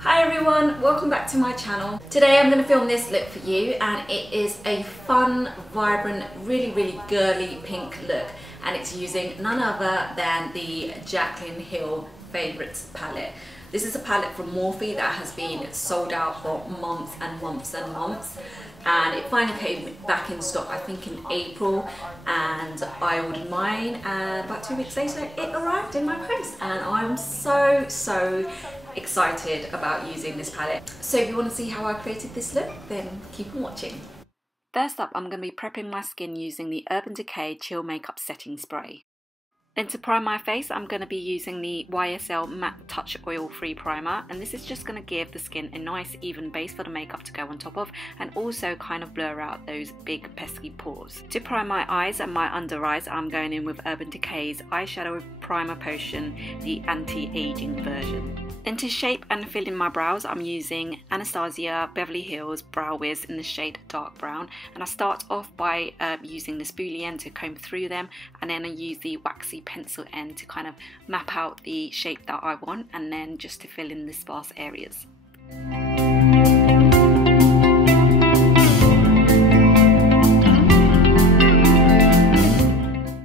Hi everyone, welcome back to my channel. Today I'm going to film this look for you, and it is a fun, vibrant, really girly pink look, and it's using none other than the Jaclyn Hill Favorites palette. This is a palette from Morphe that has been sold out for months and months and months, and it finally came back in stock I think in April, and I ordered mine, and about 2 weeks later it arrived in my post, and I'm so excited about using this palette. So if you want to see how I created this look, then keep on watching. First up, I'm going to be prepping my skin using the Urban Decay Chill Makeup Setting Spray. Then to prime my face, I'm going to be using the YSL Matte Touch Oil Free Primer, and this is just going to give the skin a nice even base for the makeup to go on top of, and also kind of blur out those big pesky pores. To prime my eyes and my under eyes, I'm going in with Urban Decay's Eyeshadow Primer Potion, the anti-aging version. Then to shape and fill in my brows, I'm using Anastasia Beverly Hills Brow Wiz in the shade Dark Brown, and I start off by using the spoolie end to comb through them, and then I use the waxy pencil end to kind of map out the shape that I want, and then just to fill in the sparse areas.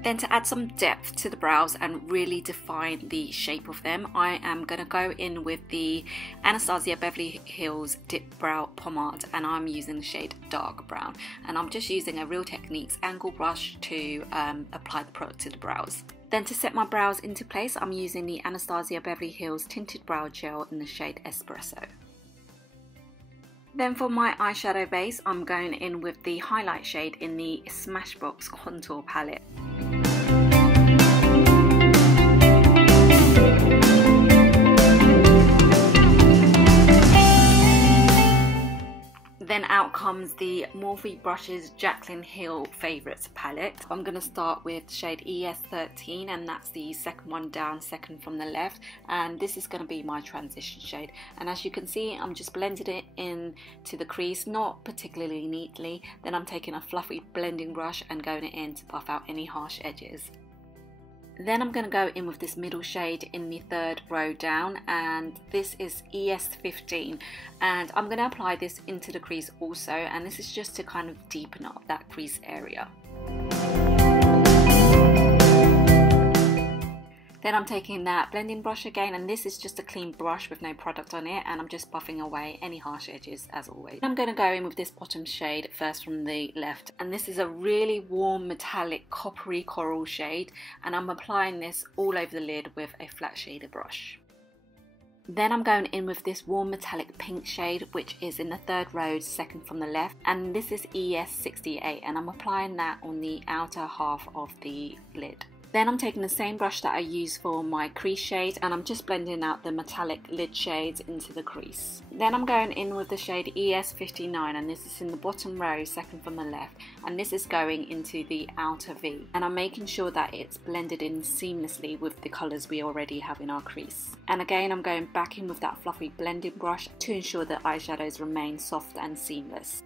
Then to add some depth to the brows and really define the shape of them, I am going to go in with the Anastasia Beverly Hills Dipbrow Pomade, and I'm using the shade Dark Brown, and I'm just using a Real Techniques angle brush to apply the product to the brows. Then to set my brows into place, I'm using the Anastasia Beverly Hills Tinted Brow Gel in the shade Espresso. Then for my eyeshadow base, I'm going in with the highlight shade in the Smashbox Contour Palette. Then out comes the Morphe Brushes Jaclyn Hill Favorites palette. I'm going to start with shade ES13, and that's the second one down, second from the left, and this is going to be my transition shade. And as you can see, I'm just blending it in to the crease, not particularly neatly. Then I'm taking a fluffy blending brush and going it in to buff out any harsh edges. Then I'm going to go in with this middle shade in the third row down, and this is ES15, and I'm going to apply this into the crease also, and this is just to kind of deepen up that crease area. Then I'm taking that blending brush again, and this is just a clean brush with no product on it, and I'm just buffing away any harsh edges as always. I'm going to go in with this bottom shade first from the left, and this is a really warm metallic coppery coral shade, and I'm applying this all over the lid with a flat shader brush. Then I'm going in with this warm metallic pink shade, which is in the third row, second from the left, and this is ES68, and I'm applying that on the outer half of the lid. Then I'm taking the same brush that I used for my crease shade, and I'm just blending out the metallic lid shades into the crease. Then I'm going in with the shade ES59, and this is in the bottom row, second from the left, and this is going into the outer V. And I'm making sure that it's blended in seamlessly with the colours we already have in our crease. And again, I'm going back in with that fluffy blending brush to ensure that eyeshadows remain soft and seamless.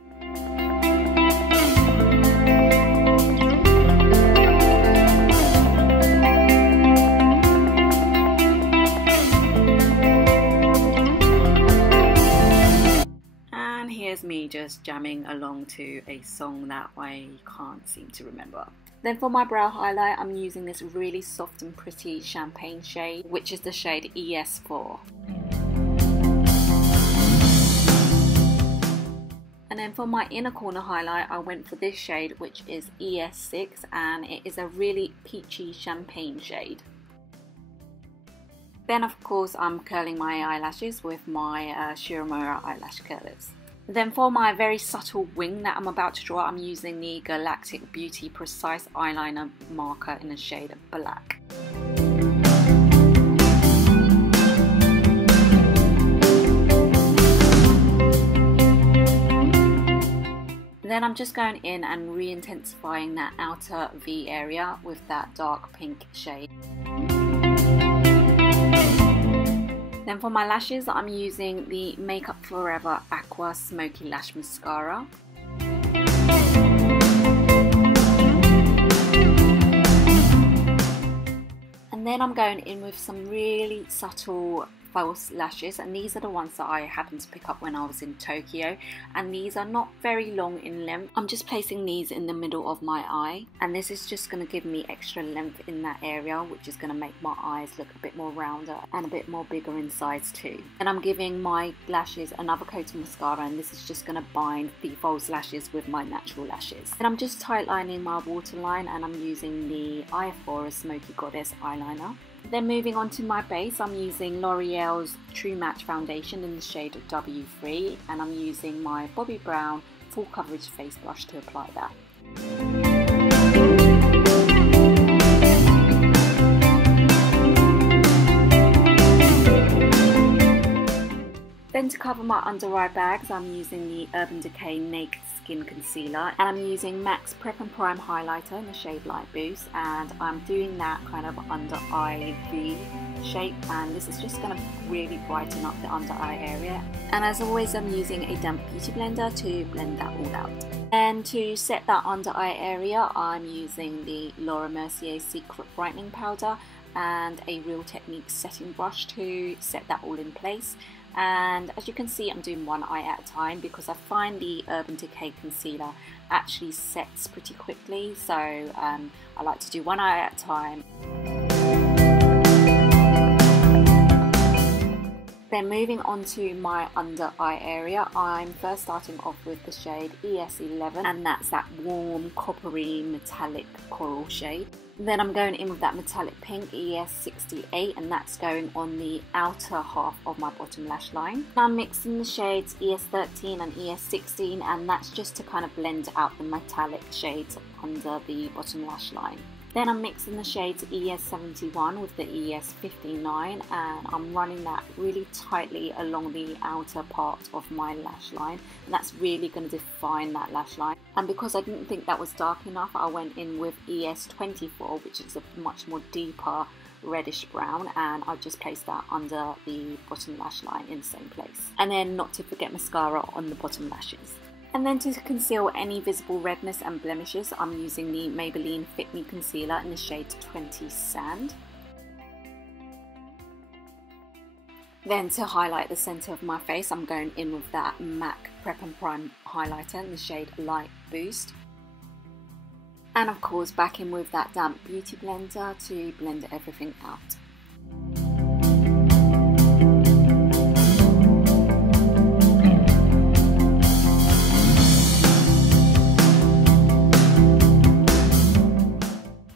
Here's me just jamming along to a song that I can't seem to remember. Then for my brow highlight, I'm using this really soft and pretty champagne shade, which is the shade ES4. And then for my inner corner highlight, I went for this shade, which is ES6, and it is a really peachy champagne shade. Then of course I'm curling my eyelashes with my Uemura eyelash curlers. Then for my very subtle wing that I'm about to draw, I'm using the Girlactic Beauty Precise Eyeliner marker in the shade Black. Then I'm just going in and re-intensifying that outer V area with that dark pink shade. Then for my lashes, I'm using the Makeup Forever Aqua Smokey Lash Mascara. And then I'm going in with some really subtle false lashes, and these are the ones that I happened to pick up when I was in Tokyo, and these are not very long in length. I'm just placing these in the middle of my eye, and this is just going to give me extra length in that area, which is going to make my eyes look a bit more rounder and a bit more bigger in size too. And I'm giving my lashes another coat of mascara, and this is just going to bind the false lashes with my natural lashes. And I'm just tightlining my waterline, and I'm using the Eye of Horus Smoky Goddess eyeliner. Then moving on to my base, I'm using L'Oreal's True Match foundation in the shade W3, and I'm using my Bobbi Brown full coverage face brush to apply that. Then to cover my under eye bags, I'm using the Urban Decay Naked Skin Concealer, and I'm using MAC's Prep and Prime highlighter in the shade Light Boost, and I'm doing that kind of under eye V shape, and this is just going to really brighten up the under eye area. And as always, I'm using a damp beauty blender to blend that all out. And to set that under eye area, I'm using the Laura Mercier Secret Brightening Powder and a Real Techniques setting brush to set that all in place. And as you can see, I'm doing one eye at a time because I find the Urban Decay concealer actually sets pretty quickly, so I like to do one eye at a time. Then moving on to my under eye area, I'm first starting off with the shade ES11, and that's that warm coppery metallic coral shade. Then I'm going in with that metallic pink ES68, and that's going on the outer half of my bottom lash line. Now I'm mixing the shades ES13 and ES16, and that's just to kind of blend out the metallic shades under the bottom lash line. Then I'm mixing the shades ES71 with the ES59, and I'm running that really tightly along the outer part of my lash line, and that's really going to define that lash line. And because I didn't think that was dark enough, I went in with ES24, which is a much more deeper reddish brown, and I've just placed that under the bottom lash line in the same place. And then not to forget mascara on the bottom lashes. And then to conceal any visible redness and blemishes, I'm using the Maybelline Fit Me Concealer in the shade 20 Sand. Then to highlight the centre of my face, I'm going in with that MAC Prep and Prime highlighter in the shade Light Boost. And of course back in with that damp beauty blender to blend everything out.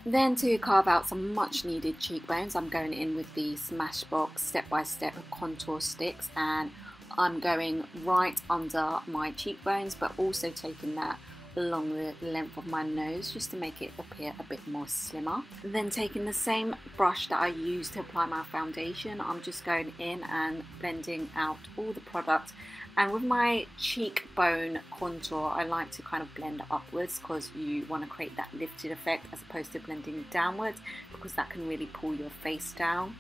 Then to carve out some much needed cheekbones, I'm going in with the Smashbox Step by Step contour sticks, and I'm going right under my cheekbones, but also taking that along the length of my nose just to make it appear a bit more slimmer. Then taking the same brush that I used to apply my foundation, I'm just going in and blending out all the product. And with my cheekbone contour, I like to kind of blend upwards because you want to create that lifted effect as opposed to blending downwards, because that can really pull your face down.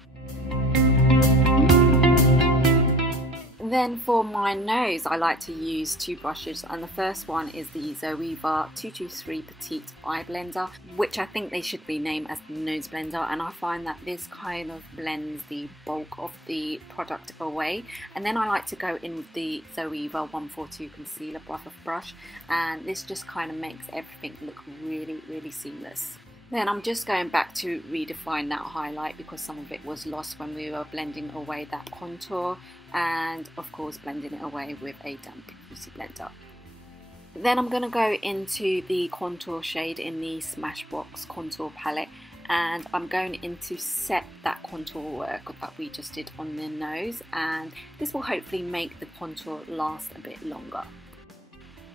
Then for my nose, I like to use two brushes, and the first one is the Zoeva 223 Petite Eye Blender, which I think they should rename as the Nose Blender, and I find that this kind of blends the bulk of the product away. And then I like to go in with the Zoeva 142 Concealer brush, and this just kind of makes everything look really, really seamless. Then I'm just going back to redefine that highlight because some of it was lost when we were blending away that contour, and of course blending it away with a damp beauty blender. Then I'm going to go into the contour shade in the Smashbox contour palette, and I'm going in to set that contour work that we just did on the nose, and this will hopefully make the contour last a bit longer.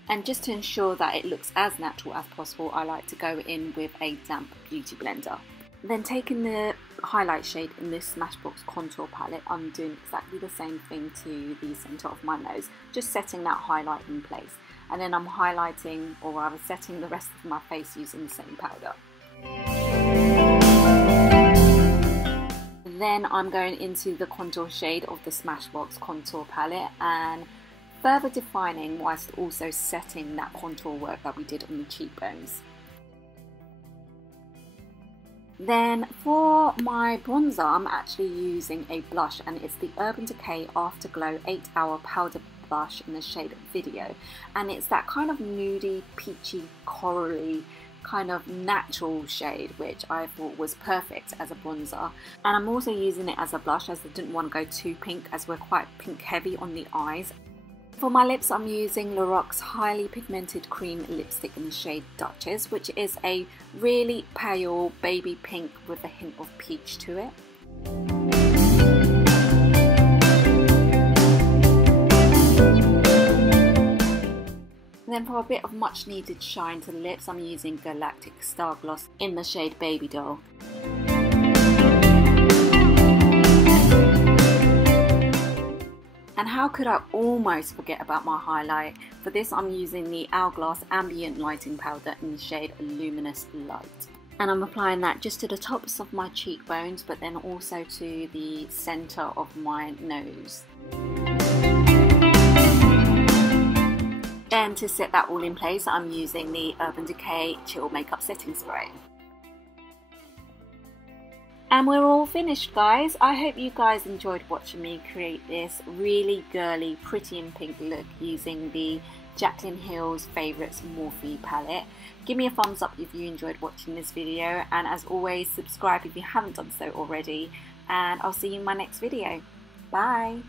And just to ensure that it looks as natural as possible, I like to go in with a damp beauty blender. Then taking the highlight shade in this Smashbox contour palette, I'm doing exactly the same thing to the centre of my nose, just setting that highlight in place. And then I'm highlighting, or rather setting the rest of my face using the same powder. Then I'm going into the contour shade of the Smashbox contour palette and further defining whilst also setting that contour work that we did on the cheekbones. Then for my bronzer, I'm actually using a blush, and it's the Urban Decay Afterglow 8-Hour Powder Blush in the shade Video, and it's that kind of nudie, peachy, corally kind of natural shade, which I thought was perfect as a bronzer. And I'm also using it as a blush, as I didn't want to go too pink, as we're quite pink heavy on the eyes. For my lips, I'm using Loreal's Highly Pigmented Cream Lipstick in the shade Duchess, which is a really pale baby pink with a hint of peach to it. And then for a bit of much needed shine to the lips, I'm using Girlactic Star Gloss in the shade Baby Doll. And how could I almost forget about my highlight? For this, I'm using the Hourglass Ambient Lighting Powder in the shade Luminous Light. And I'm applying that just to the tops of my cheekbones, but then also to the centre of my nose. And to set that all in place, I'm using the Urban Decay Chill Makeup Setting Spray. And we're all finished, guys. I hope you guys enjoyed watching me create this really girly, pretty and pink look using the Jaclyn Hill's Favourites Morphe palette. Give me a thumbs up if you enjoyed watching this video, and as always, subscribe if you haven't done so already, and I'll see you in my next video. Bye!